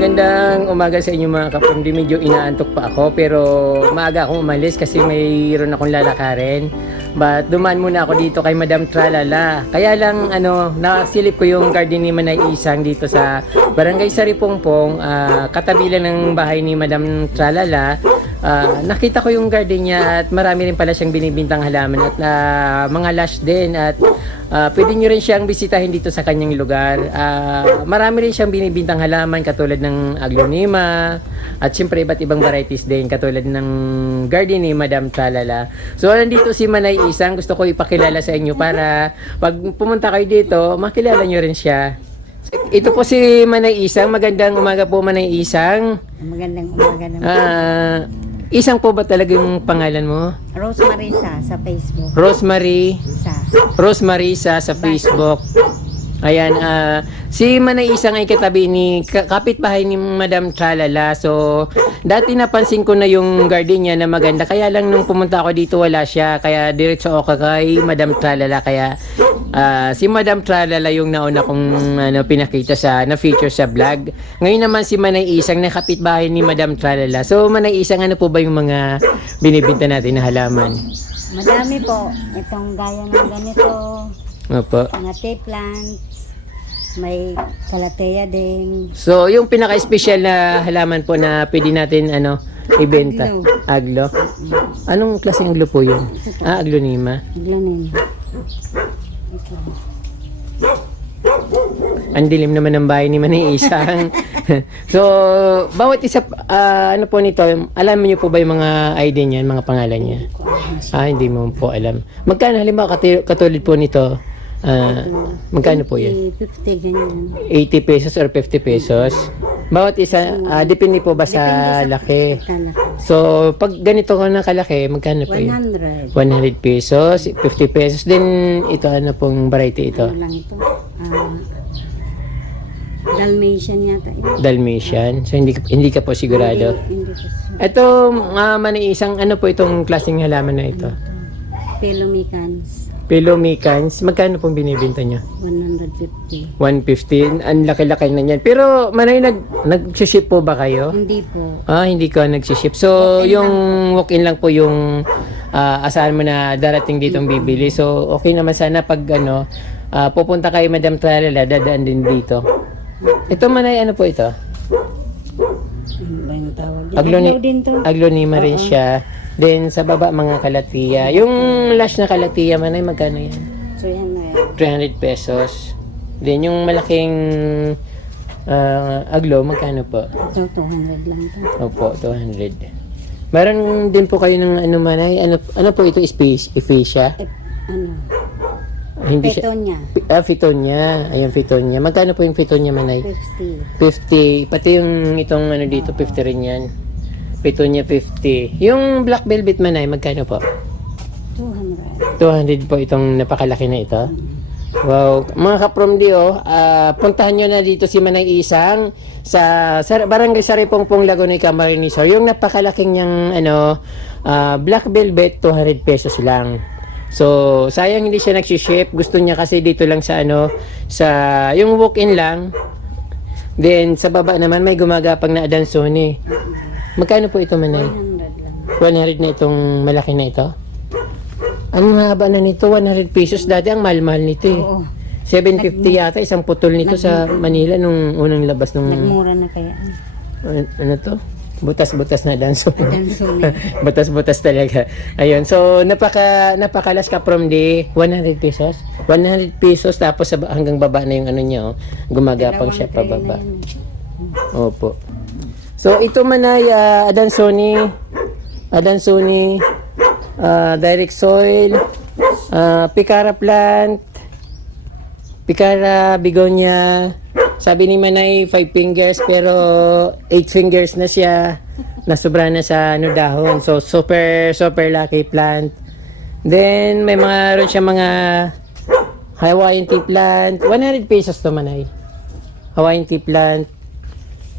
magandang umaga sa inyo mga kapamdi. Medyo inaantok pa ako pero maaga akong umalis kasi mayroon akong lalakarin. But dumaan muna ako dito kay Madam Tralala. Kaya lang nasilip ko yung garden ni Manay Isang dito sa Barangay Saripongpong, katabi lang ng bahay ni Madam Tralala. Nakita ko yung garden niya at marami rin pala siyang binibintang halaman at mga lush din at pwede nyo rin siyang bisitahin dito sa kanyang lugar. Marami rin siyang binibintang halaman katulad ng aglonema at siyempre iba't ibang varieties din katulad ng garden ni Madam Tralala. So nandito si Manay Isang, gusto ko ipakilala sa inyo para pag pumunta kayo dito makilala nyo rin siya. Ito po si Manay Isang. Magandang umaga po Manay Isang. Magandang umaga naman. Isang po ba talaga yung pangalan mo? Rosemary sa Facebook. Rosemary sa Facebook. Ayan, si Manay Isang ay katabi ni kapitbahay ni Madam Tralala. So, dati napansin ko na yung garden niya na maganda. Kaya lang nung pumunta ako dito wala siya. Kaya diretso ako kay Madam Tralala. Kaya si Madam Tralala yung nauna kong pinakita na-feature sa vlog. Ngayon naman si Manay Isang na kapitbahay ni Madam Tralala. So, Manay Isang, ano po ba yung mga binibinta natin na halaman? Madami po. Itong gaya ng ganito. Opo. Mga tea plants. May calathea din. So, yung pinaka-special na halaman po na pwede natin ibenta. Aglo. Anong klaseng aglo po yun? Aglonema. Aglonema. Ang dilim naman ng bahay ni Manay Isang. So, bawat isa, ano po nito, alam niyo po ba yung mga ID niyan, mga pangalan niya? Hindi mo po alam. Magkano halimbawa katulad po nito? Magkano po yan? 50 ganyan. 80 pesos or 50 pesos? Bawat isa, depende po ba sa laki? So, pag ganito ko na kalaki, magkano po yun? 100. 100 pesos, 50 pesos. Then, ito ano pong variety ito? Ano lang ito? Dalmatian yata ito. Dalmatian. So, hindi ka po sigurado. Hindi ko sure. Ito, Manay Isang, ano po itong klaseng halaman na ito? Pelomicans. Pelomicans. Magkano pong binibenta nyo? 150. 150. Ang laki-laki na yan. Pero, Manay, nag-ship po ba kayo? Hindi po. Hindi ko nag-ship. So, yung walk-in lang po yung asahan mo na darating ditong bibili. So, okay naman sana pag pupunta kay Madam Tralala, dadaan din dito. Ito Manay, ano po ito? Ano ba yung tawag? Aglo din to. Aglonema rin siya. Then, sa baba, mga kalatia. Yung lash na kalatia, Manay, magkano yan? So, yan na 300 pesos. Then, yung malaking aglo, magkano po? Ito, 200 lang to. Opo, 200. Meron din po kayo ng Manay? Ano po ito? Ephesia? Hindi Petonia. Fitonia. Ayun, Fitonia. Magkano po yung Fitonia, Manay? 50. 50. Pati yung itong dito, 50 rin yan. Fitonia 50. Yung black velvet, Manay, magkano po? 200. 200 po itong napakalaki na ito. Wow. Mga kapromdi, puntahan nyo na dito si Manay Isang sa Barangay Saripongpong, Laguna, Camarines Sur. Yung napakalaking niyang black velvet, 200 pesos lang. So, sayang hindi siya nagsiship. Gusto niya kasi dito lang sa yung walk-in lang. Then, sa baba naman may gumagapang na adansone. Magkano po ito, Manay? 100 lang. 100 na itong malaki na ito? Ang haba na nito, 100 pesos. Dati ang mahal-mahal nito eh. Oo. 750 yata, isang putol nito sa Manila nung unang labas nung... Nagmura na kaya. Ano to? Butas-butas na danso. Dansone. Butas-butas talaga. Ayun. So, napakalas ka from the 100 pesos. 100 pesos tapos hanggang baba na yung niya. Gumagapang siya pababa. Opo. So, ito Manay, Adansone, direct soil, Picara plant, Picara begonia. Sabi ni Manay 5 fingers pero 8 fingers na siya. Nasobra na sa dahon. So super lucky plant. Then may ron siya mga Hawaiian tea plant. 100 pesos to Manay. Hawaiian tea plant.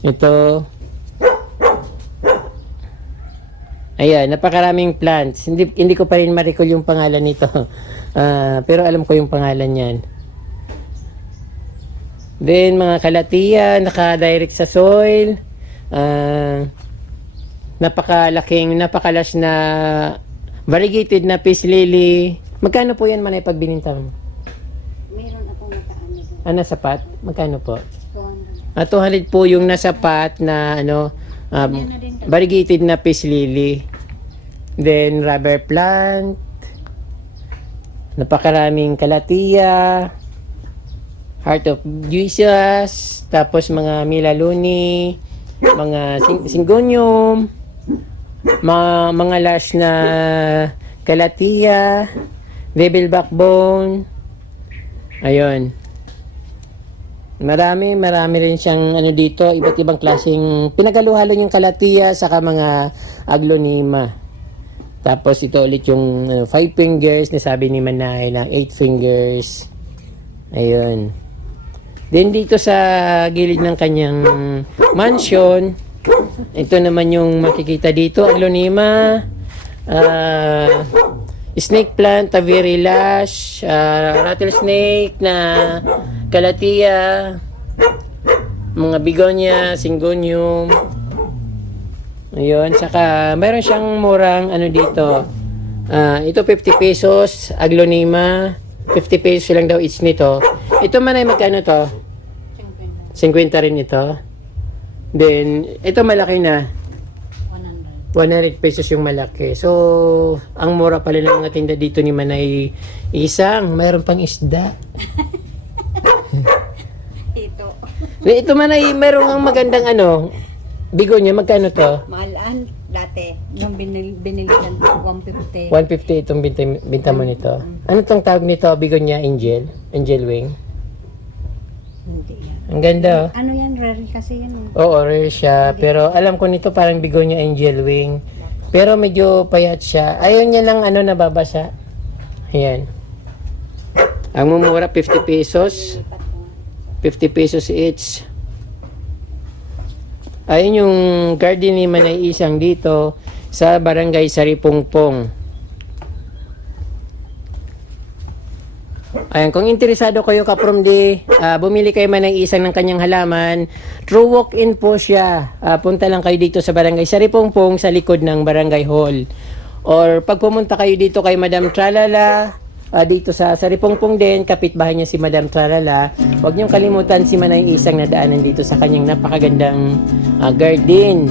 Ito. Ayan, napakaraming plants. Hindi ko pa rin ma-recall yung pangalan nito. Pero alam ko yung pangalan niyan. Then mga kalatia, naka-direct sa soil. Napakalas na variegated na peace lily. Magkano po yan manay pag bininta mo? Meron akong nakaano doon. Nasa pat? Magkano po? 200. 200 po yung nasa pat na variegated na peace lily. Then rubber plant. Napakaraming kalatia. Heart of Jesus. Tapos mga milaluni. Mga syngonium. Mga large na kalatia. Devil backbone. Ayun. Marami rin siyang dito, iba't ibang klaseng pinaghaluhalo yung kalatia saka mga aglonema. Tapos ito ulit yung 5 fingers na sabi ni Manay na 8 fingers. Ayun. Then dito sa gilid ng kanyang mansion, ito naman yung makikita dito, aglonema, snake plant, Taveri lash, rattlesnake na kalatia, mga begonia, syngonium. Ayun, saka meron siyang murang dito. Ito 50 pesos, aglonema, 50 pesos lang daw each nito. Ito man ay magkano to? 50 rin ito. Then, ito malaki na. 100 pesos yung malaki. So, ang mura pala ng mga tinda dito ni Manay isang, mayroon pang isda. Ito Manay, mayroon ang magandang bigonya, magkano to? Mahalaan dati. Nung binili ka 150. 150 itong binta mo nito. Ano tong tawag nito? Bigonya angel? Angel wing? Hindi yan. Ang ganda. Ano yan? Rare kasi yan. Oo, rare siya. Pero alam ko nito parang bigonya angel wing. Pero medyo payat siya. Ayun niya lang nababasa. Ayan. Ang mumura 50 pesos. 50 pesos each. Ayun yung garden ni Manay Isang dito sa Barangay Saripongpong. Ayan, kung interesado kayo ka-from bumili kayo Manay Isang ng kanyang halaman, true walk-in po siya. Punta lang kayo dito sa Barangay Saripongpong sa likod ng Barangay Hall. Or pag pumunta kayo dito kay Madam Tralala, dito sa Saripongpong din, kapitbahay niya si Madam Tralala, huwag niyong kalimutan si Manay Isang na daanan dito sa kanyang napakagandang garden.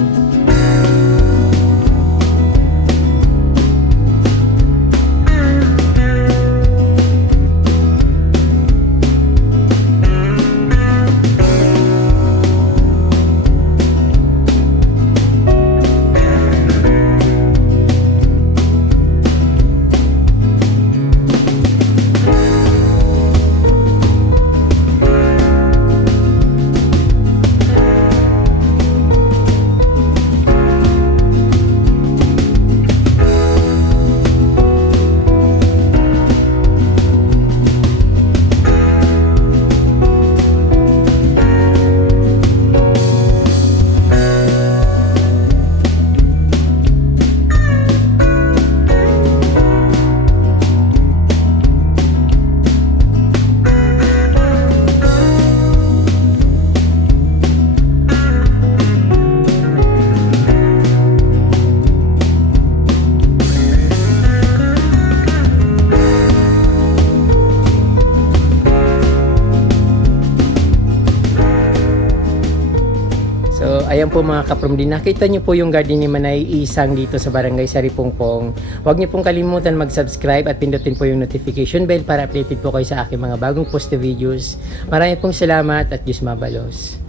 Ayan po mga kaprom din, nakita nyo po yung garden ni Manay Isang dito sa Barangay Saripongpong. Huwag nyo pong kalimutan mag-subscribe at pindutin po yung notification bell para updated po kayo sa aking mga bagong post na videos. Maraming pong salamat at Diyos mabalos.